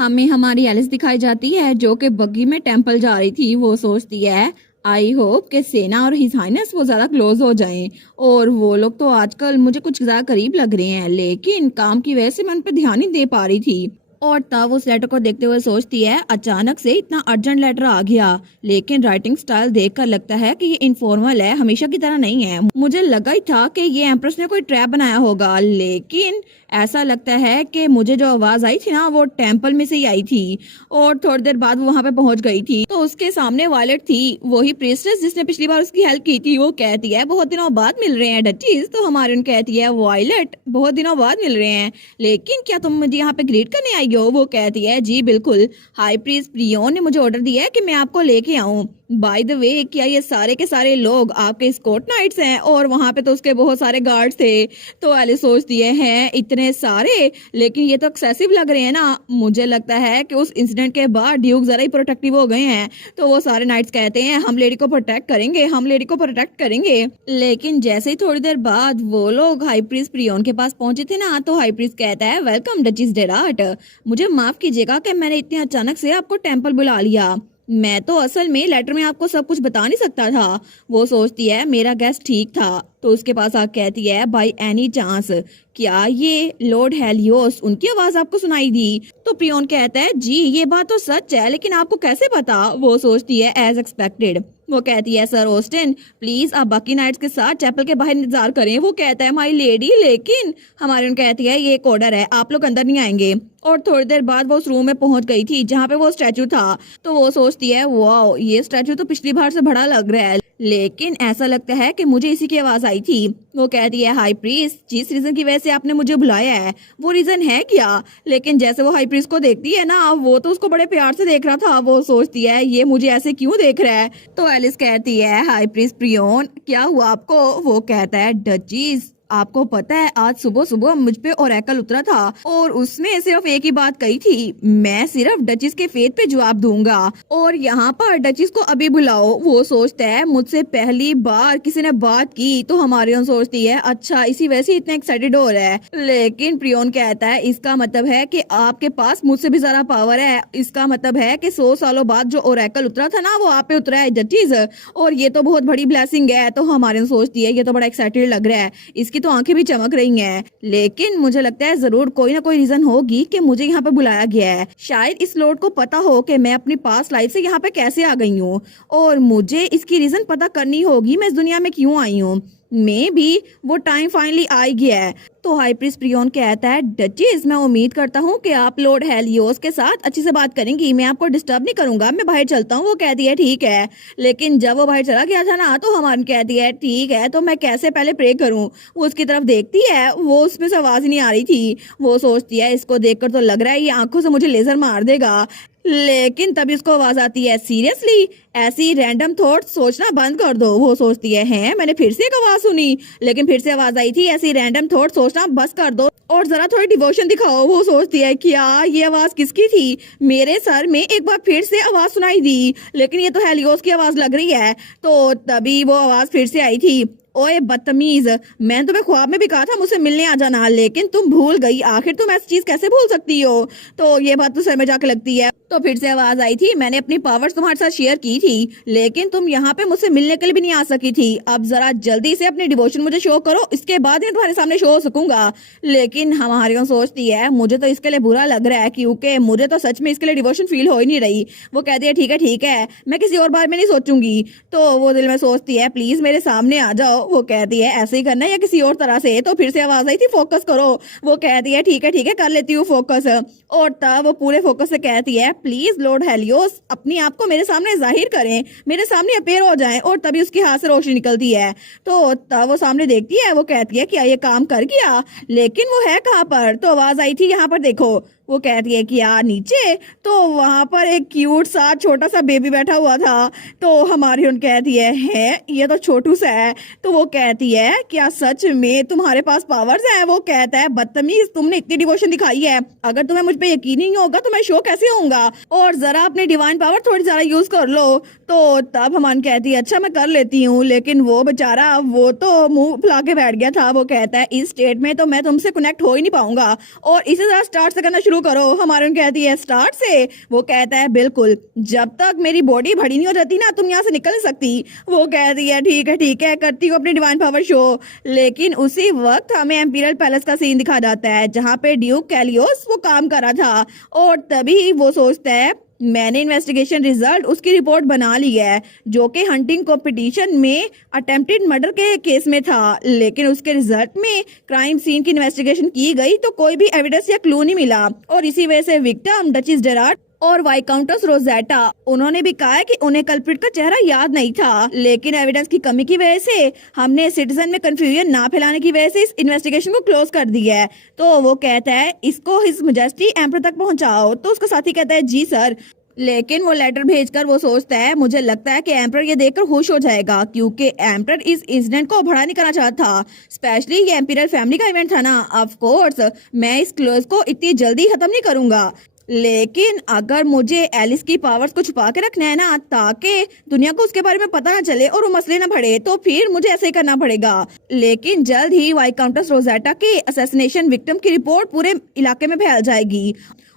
हमें हमारी एलिस दिखाई जाती है जो कि बग्गी में टेंपल जा रही थी। वो सोचती है आई होप कि सेना और हिज हाइनेस वो ज़्यादा क्लोज हो जाएं, और वो लोग तो आजकल मुझे कुछ ज़्यादा करीब लग रहे हैं, लेकिन काम की वजह से मैं उन पर ध्यान नहीं दे पा रही थी। और तब उस लेटर को देखते हुए सोचती है अचानक से इतना अर्जेंट लेटर आ गया, लेकिन राइटिंग स्टाइल देखकर लगता है कि ये इनफॉर्मल है, हमेशा की तरह नहीं है। मुझे लगा ही था कि ये एम्प्रेस ने कोई ट्रैप बनाया होगा, लेकिन ऐसा लगता है कि मुझे जो आवाज आई थी ना वो टेम्पल में से ही आई थी। और थोड़ी देर बाद वो वहां पे पहुंच गई थी तो उसके सामने वायलेट थी, वही प्रीस्टेस जिसने पिछली बार उसकी हेल्प की थी। वो कहती है बहुत दिनों बाद मिल रहे हैं डचीज। तो हमारी उन कहती है वायलेट बहुत दिनों बाद मिल रहे हैं, लेकिन क्या तुम मुझे यहाँ पे ग्रीट करने आई हो? वो कहती है जी बिल्कुल, हाई प्रीस्ट प्रियोन ने मुझे ऑर्डर दिया है कि मैं आपको लेके आऊं। बाय द वे, क्या ये सारे के सारे लोग आपके स्कॉट नाइट्स हैं? और वहां पे तो उसके बहुत सारे गार्ड्स थे। तो एलिस सोचती है हैं इतने सारे, लेकिन ये तो एक्सेसिव लग रहे हैं ना। मुझे लगता है कि उस इंसिडेंट के बाद ड्यूक जरा ही प्रोटेक्टिव हो गए हैं। तो वो सारे नाइट्स कहते हैं हम लेडी को प्रोटेक्ट करेंगे, हम लेडी को प्रोटेक्ट करेंगे। लेकिन जैसे ही थोड़ी देर बाद वो लोग हाई प्रीस्ट प्रियोन के पास पहुंचे थे ना, तो हाई प्रीस्ट कहता है वेलकम डचिस डेराट, मुझे माफ कीजिएगा कि मैंने इतने अचानक से आपको टेम्पल बुला लिया। मैं तो असल में लेटर में आपको सब कुछ बता नहीं सकता था। वो सोचती है मेरा गेस्ट ठीक था। तो उसके पास आके कहती है बाय एनी चांस क्या ये लॉर्ड हेलियोस उनकी आवाज आपको सुनाई दी? तो प्रियोन कहता है जी ये बात तो सच है, लेकिन आपको कैसे पता? वो सोचती है एज एक्सपेक्टेड। वो कहती है सर ऑस्टिन प्लीज आप बाकी नाइट्स के साथ चैपल के बाहर इंतजार करें। वो कहता है माई लेडी, लेकिन हमारी उन कहती है ये एक ऑर्डर है, आप लोग अंदर नहीं आएंगे। और थोड़ी देर बाद वो उस रूम में पहुंच गई थी जहाँ पे वो स्टैचू था। तो वो सोचती है वाओ ये स्टैचू तो पिछली बार से बड़ा लग रहा है, लेकिन ऐसा लगता है कि मुझे इसी की आवाज आई थी। वो कहती है हाई प्रीस्ट जिस रीजन की वजह से आपने मुझे बुलाया है वो रीजन है क्या? लेकिन जैसे वो हाई प्रीस्ट को देखती है ना, वो तो उसको बड़े प्यार से देख रहा था। वो सोचती है ये मुझे ऐसे क्यों देख रहा है? तो एलिस कहती है हाई प्रीस्ट प्रियोन क्या हुआ आपको? वो कहता है डचीज आपको पता है आज सुबह सुबह मुझ पे ओरेकल उतरा था और उसने सिर्फ एक ही बात कही थी, मैं सिर्फ डचिस के फेथ पे जवाब दूंगा और यहाँ पर डचिस को अभी बुलाओ। वो सोचता है मुझसे पहली बार किसी ने बात की। तो हमारी ओन सोचती है अच्छा इसी वजह से इतना एक्साइटेड हो रहा है। लेकिन प्रियोन कहता है इसका मतलब है कि आपके पास मुझसे भी ज्यादा पावर है। इसका मतलब है कि 100 सालों बाद जो ओरेकल उतरा था ना वो आप पे उतरा है डचिस, और ये तो बहुत बड़ी ब्लेसिंग है। तो हमारी ओन सोचती है ये तो बड़ा एक्साइटेड लग रहा है, इसकी तो आंखें भी चमक रही हैं। लेकिन मुझे लगता है जरूर कोई ना कोई रीजन होगी कि मुझे यहाँ पे बुलाया गया है। शायद इस लॉर्ड को पता हो कि मैं अपनी पास्ट लाइफ से यहाँ पे कैसे आ गई हूँ, और मुझे इसकी रीजन पता करनी होगी मैं इस दुनिया में क्यों आई हूँ। मे भी वो टाइम फाइनली आ गया है। तो हाई प्रीस्ट प्रियोन कहता है डचीज मैं उम्मीद करता हूँ कि आप लॉर्ड हेलियोस के साथ अच्छे से बात करेंगी, मैं आपको डिस्टर्ब नहीं करूंगा, मैं बाहर चलता हूँ। वो कहती है ठीक है। लेकिन जब वो बाहर चला गया था ना, तो हमारी कहती है ठीक है तो मैं कैसे पहले प्रे करूँ। वो उसकी तरफ देखती है, वो उसमें से आवाज नहीं आ रही थी। वो सोचती है इसको देखकर तो लग रहा है ये आंखों से मुझे लेजर मार देगा। लेकिन तभी उसको आवाज आती है सीरियसली ऐसी रैंडम थॉट सोचना बंद कर दो। वो सोचती है मैंने फिर से एक आवाज सुनी, लेकिन फिर से आवाज आई थी ऐसी रैंडम थॉट सोचना बस कर दो और जरा थोड़ी डिवोशन दिखाओ। वो सोचती है क्या ये आवाज किसकी थी? मेरे सर में एक बार फिर से आवाज सुनाई दी, लेकिन ये तो हेलियोस की आवाज लग रही है। तो तभी वो आवाज फिर से आई थी ओए बदतमीज, मैंने तुम्हें ख्वाब में भी कहा था मुझसे मिलने आ जाना, लेकिन तुम भूल गई। आखिर तुम ऐसी चीज कैसे भूल सकती हो? तो ये बात तो सर में जाके लगती है। तो फिर से आवाज आई थी मैंने अपनी पावर्स तुम्हारे साथ शेयर की थी, लेकिन तुम यहाँ पे मुझसे मिलने के लिए भी नहीं आ सकी थी। अब जरा जल्दी से अपनी डिवोशन मुझे शो करो, इसके बाद मैं तुम्हारे सामने शो हो सकूंगा। लेकिन हमारी ओर सोचती है मुझे तो इसके लिए बुरा लग रहा है, क्योंकि मुझे तो सच में इसके लिए डिवोशन फील हो ही नहीं रही। वो कहती है ठीक है मैं किसी और बारे में नहीं सोचूंगी। तो वो दिल में सोचती है प्लीज मेरे सामने आ जाओ। वो कहती है ऐसे ही करना है या किसी और तरह से? तो फिर से आवाज आई थी फोकस करो। वो कहती है ठीक है कर लेती हूँ फोकस। और तब वो पूरे फोकस से कहती है प्लीज लॉर्ड हेलियोस अपने आप को मेरे सामने जाहिर करें, मेरे सामने अपेयर हो जाएं। और तभी उसके हाथ से रोशनी निकलती है। तो तब वो सामने देखती है, वो कहती है क्या ये काम कर गया? लेकिन वो है कहाँ पर? तो आवाज आई थी यहाँ पर देखो। वो कहती है कि यार नीचे। तो वहां पर एक क्यूट सा छोटा सा बेबी बैठा हुआ था। तो हमारी उन कहती है ये तो छोटू सा है। तो वो कहती है क्या सच में तुम्हारे पास पावर्स हैं? वो कहता है बदतमीज तुमने इतनी डिवोशन दिखाई है, अगर तुम्हें मुझ पे यकीन नहीं होगा तो मैं शो कैसे होऊंगा? और जरा अपनी डिवाइन पावर थोड़ी ज्यादा यूज कर लो। तो तब हमान कहती है अच्छा मैं कर लेती हूँ, लेकिन वो बेचारा वो तो मुंह फुला के बैठ गया था। वो कहता है इस स्टेट में तो मैं तुमसे कनेक्ट हो ही नहीं पाऊंगा, और इसी तरह स्टार्ट से करना शुरू शुरू करो। हमारे कहती है स्टार्ट से। वो कहता है बिल्कुल, जब तक मेरी बॉडी बड़ी नहीं हो जाती ना तुम यहाँ से निकल नहीं सकती। वो कहती है ठीक है करती हूँ अपनी डिवाइन पावर शो। लेकिन उसी वक्त हमें एम्पीरियल पैलेस का सीन दिखा जाता है जहाँ पे ड्यूक कैलियोस वो काम कर रहा था। और तभी वो सोचता है मैंने इन्वेस्टिगेशन रिजल्ट उसकी रिपोर्ट बना ली है जो कि हंटिंग कंपटीशन में अटेम्प्टेड मर्डर के केस में था। लेकिन उसके रिजल्ट में क्राइम सीन की इन्वेस्टिगेशन की गई तो कोई भी एविडेंस या क्लू नहीं मिला। और इसी वजह से विक्टिम डचिस डेराट और वाइकाउंटस रोजेटा उन्होंने भी कहा है कि उन्हें कल्प्रिट का चेहरा याद नहीं था। लेकिन एविडेंस की कमी की वजह से हमने सिटीजन में कंफ्यूजन ना फैलाने की वजह से इस इन्वेस्टिगेशन को क्लोज कर दिया है। तो वो कहता है इसको हिज मैजेस्टी एम्पर तक पहुंचाओ। तो उसका साथी कहता है जी सर। लेकिन वो लेटर भेजकर वो सोचता है मुझे लगता है कि एम्पर ये देखकर खुश हो जाएगा क्योंकि एम्पर इस इंसिडेंट को बड़ा नहीं करना चाहता था। स्पेशली ये एम्पीरियल फैमिली का इवेंट था ना। ऑफ कोर्स मैं इस क्लोज को इतनी जल्दी खत्म नहीं करूंगा। लेकिन अगर मुझे एलिस की पावर्स को छुपा के रखना है ना ताकि दुनिया को उसके बारे में पता ना चले और वो मसले ना बढ़े तो फिर मुझे ऐसे ही करना पड़ेगा। लेकिन जल्द ही वाइकाउंटस रोजेटा के असैसिनेशन विक्टिम की रिपोर्ट पूरे इलाके में फैल जाएगी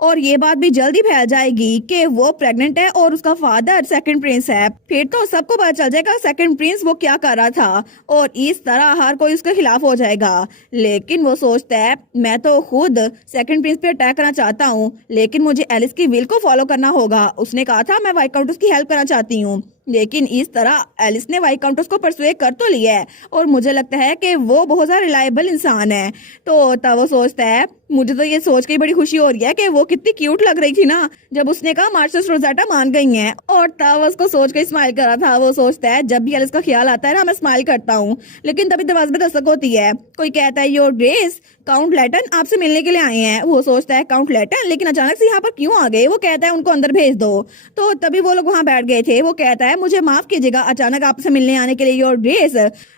और ये बात भी जल्दी फैल जाएगी कि वो प्रेग्नेंट है और उसका फादर सेकंड प्रिंस है। फिर तो सबको पता चल जाएगा सेकंड प्रिंस वो क्या कर रहा था और इस तरह हर कोई उसके खिलाफ हो जाएगा। लेकिन वो सोचता है मैं तो खुद सेकंड प्रिंस पे अटैक करना चाहता हूँ लेकिन मुझे एलिस की विल को फॉलो करना होगा। उसने कहा था मैं वाइकाउंटस की हेल्प करना चाहती हूँ। लेकिन इस तरह एलिस ने वाइकाउंटस को परसुएड कर तो लिया है और मुझे लगता है कि वो बहुत ज्यादा रिलायबल इंसान है। तो तब वो सोचता है मुझे तो ये सोच के बड़ी खुशी हो रही है कि वो कितनी क्यूट लग रही थी ना जब उसने कहा मार्शल्स रोजेटा मान गई हैं। और तब उसको सोच के स्माइल कर रहा था। वो सोचता है जब भी एलिस का ख्याल आता है ना मैं स्माइल करता हूँ। लेकिन तभी दरवाजे पे दस्तक होती है। कोई कहता है योर ग्रेस काउंट लैटन आपसे मिलने के लिए आए हैं। वो सोचता है काउंट लैटन लेकिन अचानक से यहाँ पर क्यों आ गए। वो कहता है उनको अंदर भेज दो। तो तभी वो लोग वहाँ बैठ गए थे। वो कहता है मुझे माफ कीजिएगा अचानक आपसे मिलने आने के लिए योर ग्रेस,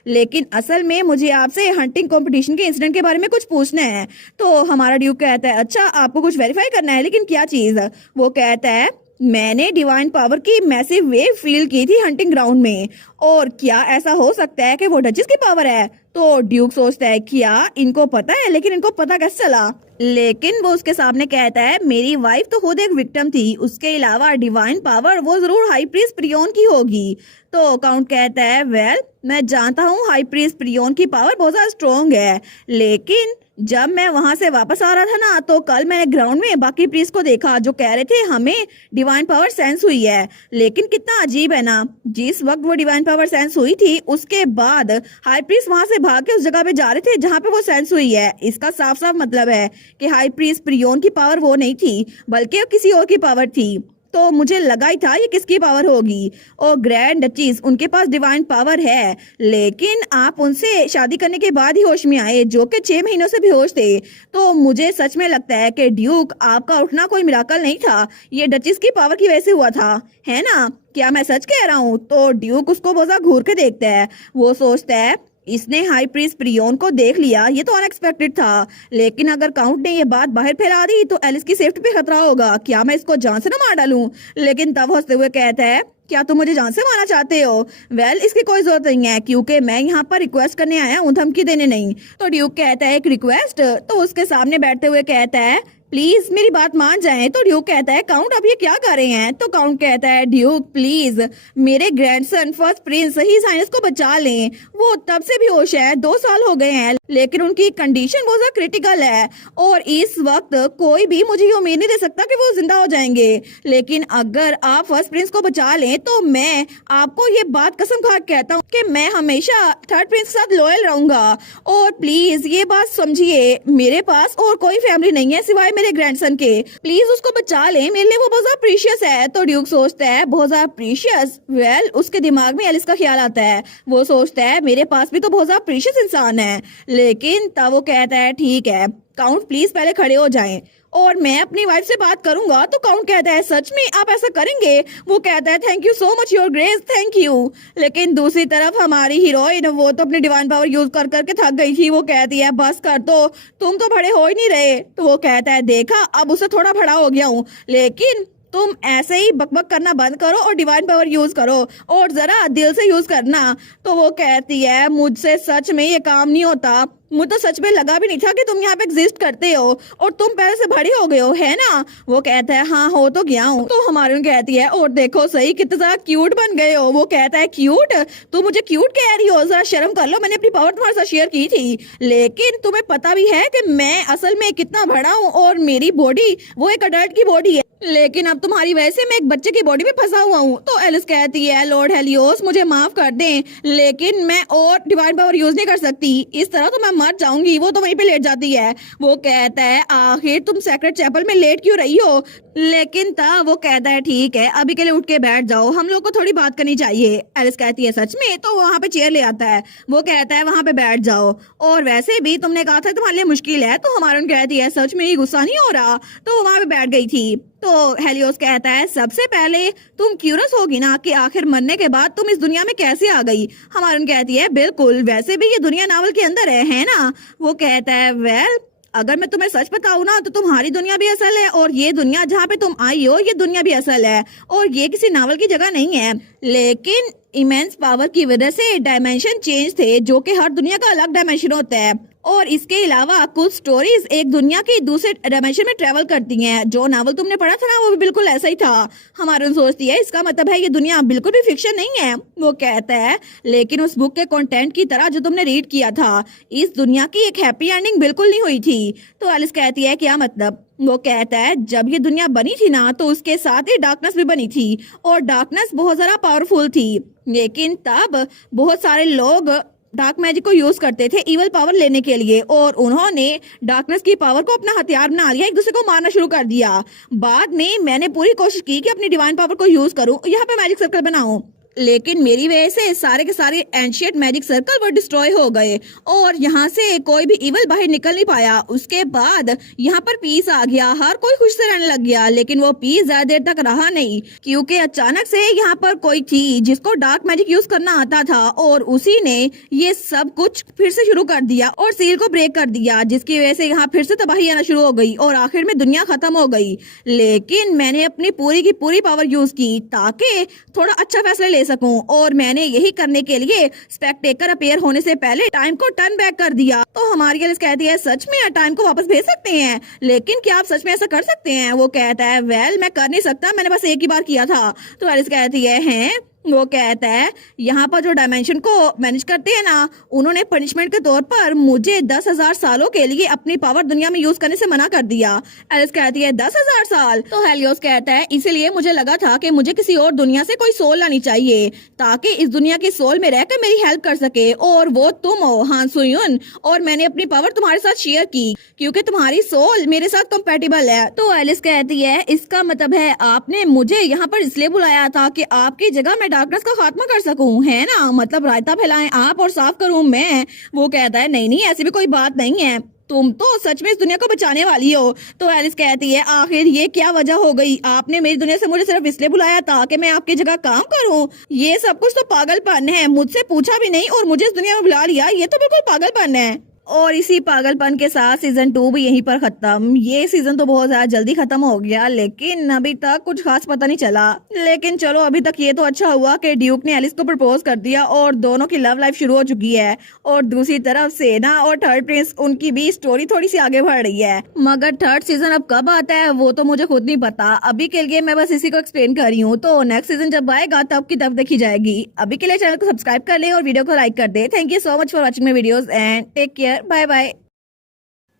लेकिन असल में मुझे आपसे हंटिंग कंपटीशन के इंसिडेंट के बारे में कुछ पूछना है। तो हमारा ड्यूक कहता है अच्छा आपको कुछ वेरीफाई करना है लेकिन क्या चीज। वो कहता है मैंने डिवाइन पावर की मैसिव वेव फील की थी हंटिंग ग्राउंड में और क्या ऐसा हो सकता है कि वो डचेस की पावर है। तो ड्यूक सोचता है क्या इनको पता है लेकिन इनको पता कैसे चला। लेकिन वो उसके सामने कहता है मेरी वाइफ तो खुद एक विक्टिम थी, उसके अलावा डिवाइन पावर वो जरूर हाई प्रीस्ट प्रियोन की होगी। तो काउंट कहता है वेल मैं जानता हूँ हाई प्रीस्ट प्रियोन की पावर बहुत ज्यादा स्ट्रॉन्ग है लेकिन जब मैं वहां से वापस आ रहा था ना तो कल मैंने ग्राउंड में बाकी प्रीस्ट को देखा जो कह रहे थे हमें डिवाइन पावर सेंस हुई है। लेकिन कितना अजीब है ना जिस वक्त वो डिवाइन पावर सेंस हुई थी उसके बाद हाई प्रीस्ट वहां से भाग के उस जगह पे जा रहे थे जहां पे वो सेंस हुई है। इसका साफ साफ मतलब है कि हाई प्रीस्ट प्रियोन की पावर वो नहीं थी बल्कि किसी और की पावर थी। तो मुझे लगा ही था ये किसकी पावर होगी। और ग्रैंड डचीज उनके पास डिवाइन पावर है लेकिन आप उनसे शादी करने के बाद ही होश में आए जो कि 6 महीनों से बेहोश थे। तो मुझे सच में लगता है कि ड्यूक आपका उठना कोई मिराकल नहीं था, ये डचीज की पावर की वजह से हुआ था, है ना? क्या मैं सच कह रहा हूँ? तो ड्यूक उसको बहुत घूर के देखता है। वो सोचता है इसने हाई प्रीस्ट प्रियोन को देख लिया, ये तो अनएक्सपेक्टेड था। लेकिन अगर काउंट ने ये बात बाहर फैला दी तो एलिस की सेफ्टी पे खतरा होगा। क्या मैं इसको जान से ना मार डालूं? लेकिन तब हंसते हुए कहता है क्या तुम मुझे जान से मारना चाहते हो? वेल इसकी कोई जरूरत नहीं है क्योंकि मैं यहाँ पर रिक्वेस्ट करने आया हूँ, धमकी देने नहीं। तो ड्यूक कहता है एक रिक्वेस्ट? तो उसके सामने बैठते हुए कहता है प्लीज मेरी बात मान जाएं। तो ड्यूक कहता है काउंट आप ये क्या कर रहे हैं? तो काउंट कहता है ड्यूक प्लीज मेरे ग्रैंडसन फर्स्ट प्रिंस ही साइनस को बचा लें। वो तब से बेहोश है, 2 साल हो गए हैं लेकिन उनकी कंडीशन बहुत ज्यादा क्रिटिकल है और इस वक्त कोई भी मुझे ये उम्मीद नहीं दे सकता कि वो जिंदा हो जाएंगे। लेकिन अगर आप फर्स्ट प्रिंस को बचा लें तो मैं आपको ये बात कसम खा के कहता हूँ कि मैं हमेशा थर्ड प्रिंस के साथ लॉयल रहूंगा। और प्लीज ये बात समझिए मेरे पास और कोई फैमिली नहीं है सिवाय मेरे ग्रैंडसन के, प्लीज उसको बचा ले, मेरे लिए वो बहुत ज्यादा प्रीशियस है। तो ड्यूक सोचता है बहुत ज्यादा प्रीशियस? वेल उसके दिमाग में एलिस का ख्याल आता है। वो सोचता है मेरे पास भी तो बहुत ज्यादा प्रीशियस इंसान है। लेकिन तब वो कहता है ठीक है काउंट प्लीज पहले खड़े हो जाएं और मैं अपनी वाइफ से बात करूंगा। तो काउंट कहता है सच में आप ऐसा करेंगे? वो कहता है thank you so much your grace, thank you. लेकिन दूसरी तरफ हमारी हीरोइन वो तो अपनी डिवाइन पावर यूज कर करके थक गई थी। वो कहती है बस कर दो, तुम तो बड़े हो ही नहीं रहे। तो वो कहता है देखा अब उससे थोड़ा बड़ा हो गया हूँ लेकिन तुम ऐसे ही बकबक करना बंद करो और डिवाइन पावर यूज करो और जरा दिल से यूज करना। तो वो कहती है मुझसे सच में ये काम नहीं होता, मुझे तो सच में लगा भी नहीं था कि तुम यहाँ पे एग्जिस्ट करते हो और तुम पहले से बड़ी हो गए हो, है ना। वो कहता है हाँ हो तो गया हूँ। तो हमारे कहती है और देखो सही कितना ज्यादा क्यूट बन गए हो। वो कहता है क्यूट? तुम मुझे क्यूट कह रही हो, जरा शर्म कर लो, मैंने अपनी पावर तुम्हारे साथ शेयर की थी, लेकिन तुम्हें पता भी है कि मैं असल में कितना बड़ा हूँ और मेरी बॉडी वो एक अडल्ट की बॉडी है, लेकिन अब तुम्हारी वजह से मैं एक बच्चे की बॉडी में फंसा हुआ हूँ। तो एलिस कहती है लॉर्ड हेलियोस मुझे माफ कर दें, लेकिन मैं और डिवाइन पावर यूज नहीं कर सकती, इस तरह तो मैं मर जाऊंगी। वो तो वहीं पे लेट जाती है। वो कहता है आखिर तुम सेक्रेट चैपल में लेट क्यों रही हो? लेकिन तब वो कहता है ठीक है अभी के लिए उठ के बैठ जाओ, हम लोग को थोड़ी बात करनी चाहिए। एलिस कहती है सच में? तो वहाँ पे चेयर ले आता है। वो कहता है वहाँ पे बैठ जाओ, और वैसे भी तुमने कहा था तुम्हारे लिए मुश्किल है। तो हमारे कहती है सच में ही गुस्सा नहीं हो रहा। तो वो वहाँ पे बैठ गई थी। तो हेलियोस कहता है सबसे पहले तुम क्यूरियस होगी ना कि आखिर मरने के बाद तुम इस दुनिया में कैसे आ गई। हमारे कहती है बिल्कुल, वैसे भी ये दुनिया नावल के अंदर है ना। वो कहता है वेल अगर मैं तुम्हें सच बताऊं ना तो तुम्हारी दुनिया भी असल है और ये दुनिया जहाँ पे तुम आई हो ये दुनिया भी असल है और ये किसी नावल की जगह नहीं है। लेकिन इमेंस पावर की वजह से डायमेंशन चेंज थे जो कि हर दुनिया का अलग डायमेंशन होता है, और इसके अलावा कुछ स्टोरीज एक दुनिया की दूसरे डायमेंशन में ट्रेवल करती हैं। जो नावल तुमने पढ़ा था ना वो भी बिल्कुल ऐसा ही था। हमारे सोचती है इसका मतलब है ये दुनिया बिल्कुल भी फिक्शन नहीं है। वो कहता है लेकिन उस बुक के कंटेंट की तरह जो तुमने रीड किया था इस दुनिया की एक हैप्पी एंडिंग बिल्कुल नहीं हुई थी। तो एलिस कहती है क्या मतलब? वो कहता है जब ये दुनिया बनी थी ना तो उसके साथ ही डार्कनेस भी बनी थी और डार्कनेस बहुत ज्यादा पावरफुल थी, लेकिन तब बहुत सारे लोग डार्क मैजिक को यूज करते थे इवल पावर लेने के लिए और उन्होंने डार्कनेस की पावर को अपना हथियार बना लिया, एक दूसरे को मारना शुरू कर दिया। बाद में मैंने पूरी कोशिश की कि अपनी डिवाइन पावर को यूज करूं, यहाँ पे मैजिक सर्कल बनाऊं, लेकिन मेरी वजह से सारे के सारे एंशिएंट मैजिक सर्कल वो डिस्ट्रॉय हो गए और यहाँ से कोई भी इवल बाहर निकल नहीं पाया। उसके बाद यहाँ पर पीस आ गया, हर कोई खुश से रहने लग गया, लेकिन वो पीस ज्यादा देर तक रहा नहीं क्योंकि अचानक से यहाँ पर कोई थी जिसको डार्क मैजिक यूज करना आता था और उसी ने ये सब कुछ फिर से शुरू कर दिया और सील को ब्रेक कर दिया, जिसकी वजह से यहाँ फिर से तबाही आना शुरू हो गई और आखिर में दुनिया खत्म हो गई। लेकिन मैंने अपनी पूरी की पूरी पावर यूज की ताकि थोड़ा अच्छा फैसला ले सकूं और मैंने यही करने के लिए स्पेक्टेकर अपीयर होने से पहले टाइम को टर्न बैक कर दिया। तो हमारी एलिस कहती है सच में टाइम को वापस भेज सकते हैं, लेकिन क्या आप सच में ऐसा कर सकते हैं? वो कहता है वेल मैं कर नहीं सकता, मैंने बस एक ही बार किया था। तो एलिस कहती है हैं? वो कहता है यहाँ पर जो डायमेंशन को मैनेज करते हैं ना उन्होंने पनिशमेंट के तौर पर मुझे 10,000 सालों के लिए अपनी पावर दुनिया में यूज करने से मना कर दिया। एलिस कहती है 10,000 साल? तो हेलियोस कहता है इसीलिए मुझे लगा था कि मुझे किसी और दुनिया से कोई सोल लानी चाहिए ताकि इस दुनिया की सोल में रहकर मेरी हेल्प कर सके, और वो तुम हो हां सुयुन, और मैंने अपनी पावर तुम्हारे साथ शेयर की क्योंकि तुम्हारी सोल मेरे साथ कंपेटेबल है। तो एलिस कहती है इसका मतलब है आपने मुझे यहाँ पर इसलिए बुलाया था कि आपकी जगह मैं डार्कनेस का खात्मा कर सकूं, है ना? मतलब रायता फैलाएं आप और साफ करूं मैं। वो कहता है नहीं नहीं ऐसी भी कोई बात नहीं है, तुम तो सच में इस दुनिया को बचाने वाली हो। तो एलिस कहती है आखिर ये क्या वजह हो गई? आपने मेरी दुनिया से मुझे सिर्फ इसलिए बुलाया था कि मैं आपकी जगह काम करूं? ये सब कुछ तो पागलपन है, मुझसे पूछा भी नहीं और मुझे इस दुनिया में बुला लिया, ये तो बिल्कुल पागलपन है। और इसी पागलपन के साथ सीजन 2 भी यहीं पर खत्म। ये सीजन तो बहुत ज्यादा जल्दी खत्म हो गया, लेकिन अभी तक कुछ खास पता नहीं चला। लेकिन चलो अभी तक ये तो अच्छा हुआ कि ड्यूक ने एलिस को प्रपोज कर दिया और दोनों की लव लाइफ शुरू हो चुकी है। और दूसरी तरफ सेना और थर्ड प्रिंस उनकी भी स्टोरी थोड़ी सी आगे बढ़ रही है, मगर थर्ड सीजन अब कब आता है वो तो मुझे खुद नहीं पता। अभी के लिए मैं बस इसी को एक्सप्लेन कर रही हूँ, तो नेक्स्ट सीजन जब आएगा तब की तब देखी जाएगी। अभी के लिए चैनल को सब्सक्राइब कर ले और वीडियो को लाइक कर दे। Thank you so much for watching my videos and take care, bye bye.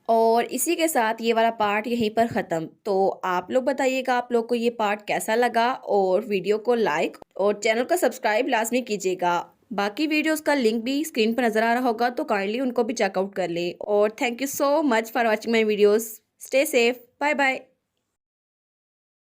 और इसी के साथ ये वाला पार्ट यहीं पर ख़त्म। तो आप लोग बताइएगा आप लोग को ये पार्ट कैसा लगा, और वीडियो को लाइक और चैनल को सब्सक्राइब लाजमी कीजिएगा। बाकी वीडियोस का लिंक भी स्क्रीन पर नज़र आ रहा होगा, तो काइंडली उनको भी चेकआउट कर ले। और thank you so much for watching my videos. Stay safe, bye bye.